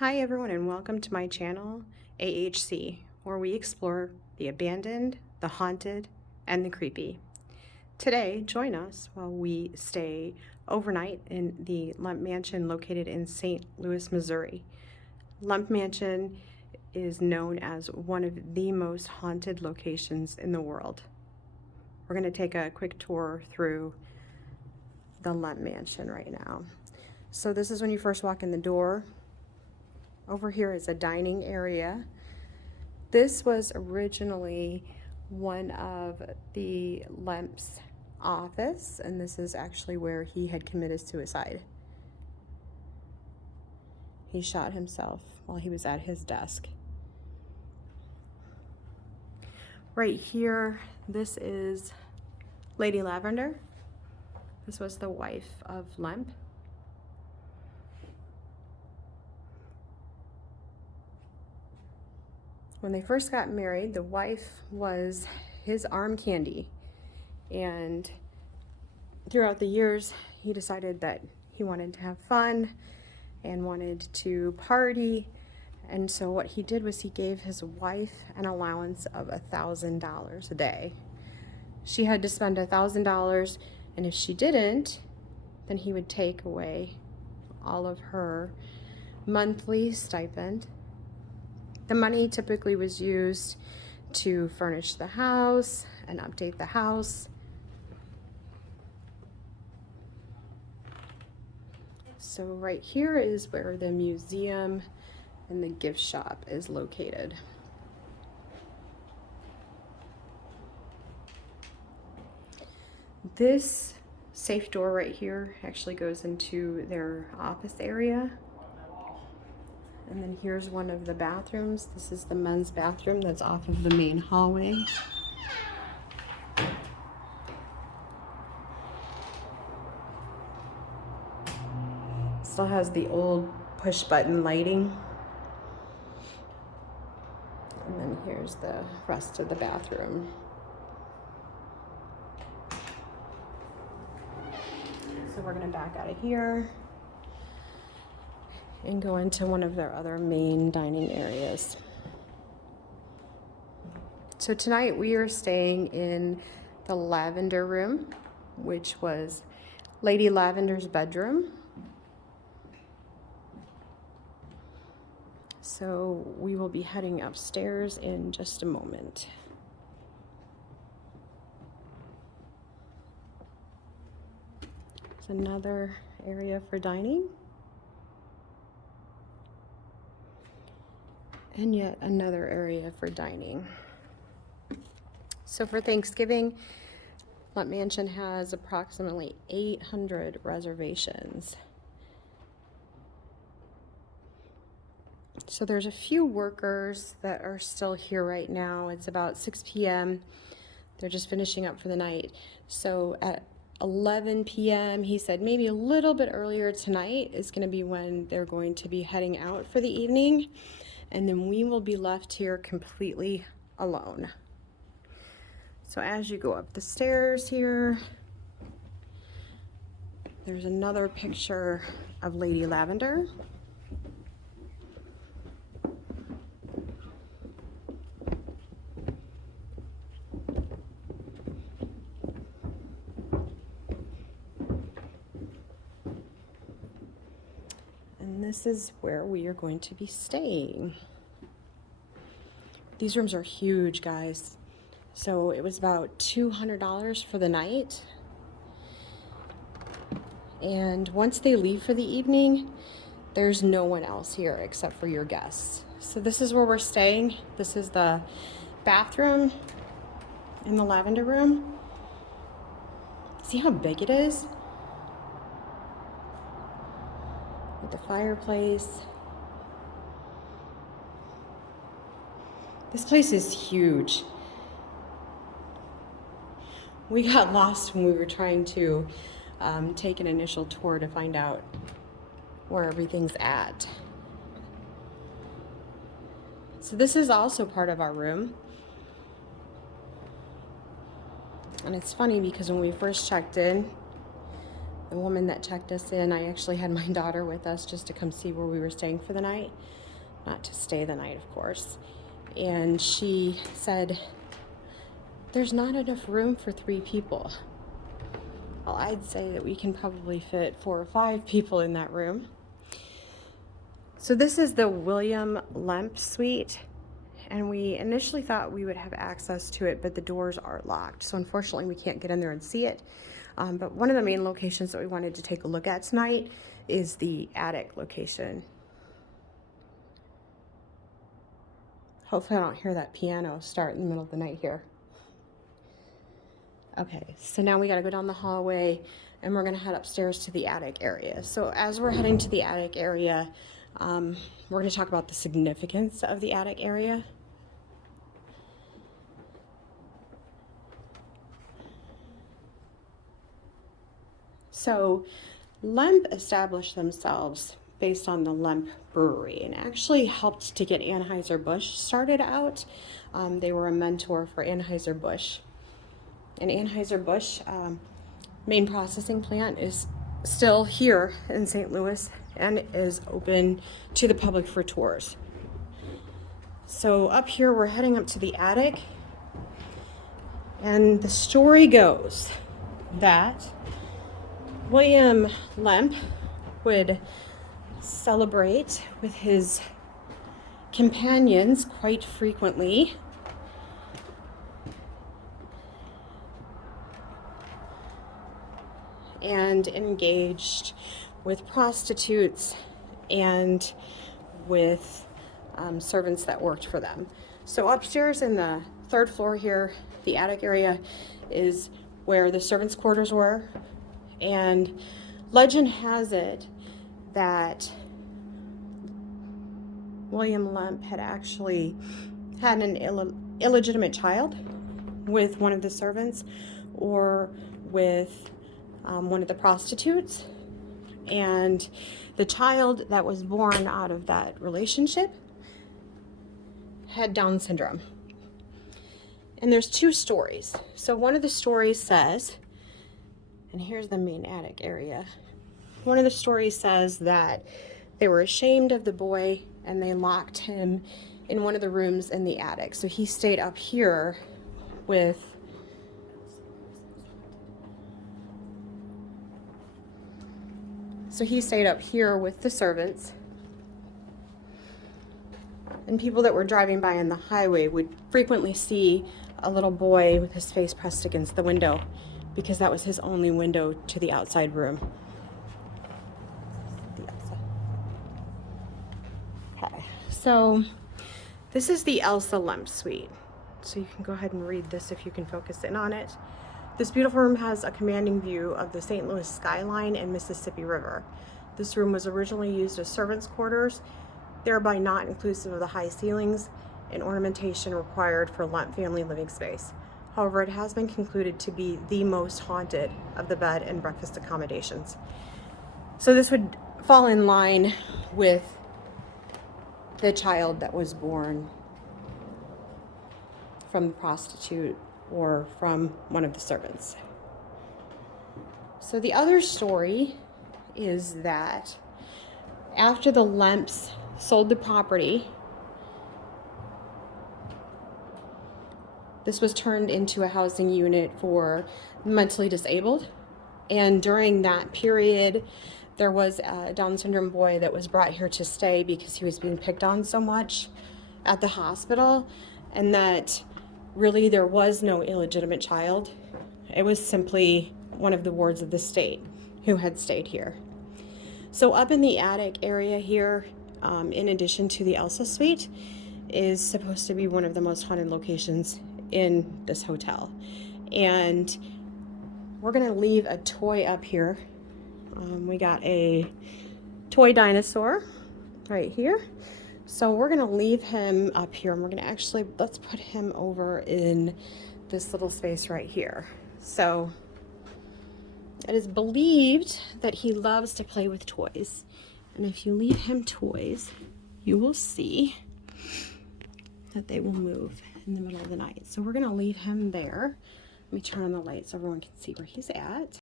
Hi everyone and welcome to my channel, AHC, where we explore the abandoned, the haunted, and the creepy. Today, join us while we stay overnight in the Lemp Mansion located in St. Louis, Missouri. Lemp Mansion is known as one of the most haunted locations in the world. We're going to take a quick tour through the Lemp Mansion right now. So this is when you first walk in the door. Over here is a dining area. This was originally one of the Lemp's office, and this is actually where he had committed suicide. He shot himself while he was at his desk. Right here, this is Lady Lavender. This was the wife of Lemp. When they first got married, the wife was his arm candy. And throughout the years, he decided that he wanted to have fun and wanted to party. And so what he did was he gave his wife an allowance of $1,000 a day. She had to spend $1,000, and if she didn't, then he would take away all of her monthly stipend. The money typically was used to furnish the house and update the house. So right here is where the museum and the gift shop is located. This safe door right here actually goes into their office area. And then here's one of the bathrooms. This is the men's bathroom that's off of the main hallway. Still has the old push button lighting. And then here's the rest of the bathroom. So we're gonna back out of here and go into one of their other main dining areas. So tonight we are staying in the lavender room, which was Lady Lavender's bedroom. So we will be heading upstairs in just a moment. It's another area for dining. And yet another area for dining. So for Thanksgiving, Lemp Mansion has approximately 800 reservations. So there's a few workers that are still here right now. It's about 6 p.m. They're just finishing up for the night. So at 11 p.m., he said maybe a little bit earlier tonight is going to be when they're going to be heading out for the evening. And then we will be left here completely alone. So as you go up the stairs here, there's another picture of Lady Lavender. And this is where we are going to be staying. These rooms are huge, guys. So it was about $200 for the night. And once they leave for the evening, there's no one else here except for your guests. So this is where we're staying. This is the bathroom in the lavender room. See how big it is? With the fireplace. This place is huge. We got lost when we were trying to take an initial tour to find out where everything's at. So this is also part of our room. And it's funny because when we first checked in, the woman that checked us in, I actually had my daughter with us just to come see where we were staying for the night. Not to stay the night, of course. And she said, there's not enough room for 3 people. Well, I'd say that we can probably fit 4 or 5 people in that room. So this is the William Lemp suite. And we initially thought we would have access to it, but the doors are locked. So unfortunately, we can't get in there and see it. But one of the main locations that we wanted to take a look at tonight is the attic location. Hopefully I don't hear that piano start in the middle of the night here. Okay, so now we gotta go down the hallway and we're gonna head upstairs to the attic area. So as we're heading to the attic area, we're gonna talk about the significance of the attic area. So Lemp established themselves based on the Lemp Brewery and actually helped to get Anheuser-Busch started out. They were a mentor for Anheuser-Busch. And Anheuser-Busch main processing plant is still here in St. Louis and is open to the public for tours. So up here, we're heading up to the attic. And the story goes that William Lemp would celebrate with his companions quite frequently. And engaged with prostitutes and with servants that worked for them. So upstairs in the 3rd floor here, the attic area, is where the servants' quarters were. And legend has it that William Lemp had actually had an illegitimate child with one of the servants or with one of the prostitutes, and the child that was born out of that relationship had Down syndrome. And there's 2 stories. So one of the stories says, and here's the main attic area. One of the stories says that they were ashamed of the boy and they locked him in one of the rooms in the attic. So he stayed up here with the servants. And people that were driving by on the highway would frequently see a little boy with his face pressed against the window because that was his only window to the outside room. Okay, so this is the Elsa Lemp suite. So you can go ahead and read this if you can focus in on it. This beautiful room has a commanding view of the St. Louis skyline and Mississippi River. This room was originally used as servants' quarters, thereby not inclusive of the high ceilings and ornamentation required for Lemp family living space. However, it has been concluded to be the most haunted of the bed and breakfast accommodations. So this would fall in line with the child that was born from the prostitute or from one of the servants. So the other story is that after the Lemps sold the property, this was turned into a housing unit for mentally disabled. And during that period, there was a Down syndrome boy that was brought here to stay because he was being picked on so much at the hospital, and that really there was no illegitimate child. It was simply one of the wards of the state who had stayed here. So up in the attic area here, in addition to the Elsa suite, is supposed to be one of the most haunted locations in this hotel. And we're gonna leave a toy up here. We got a toy dinosaur right here. So we're gonna leave him up here, and we're gonna actually, let's put him over in this little space right here. So it is believed that he loves to play with toys. And if you leave him toys, you will see that they will move in the middle of the night. So we're gonna leave him there. Let me turn on the light so everyone can see where he's at.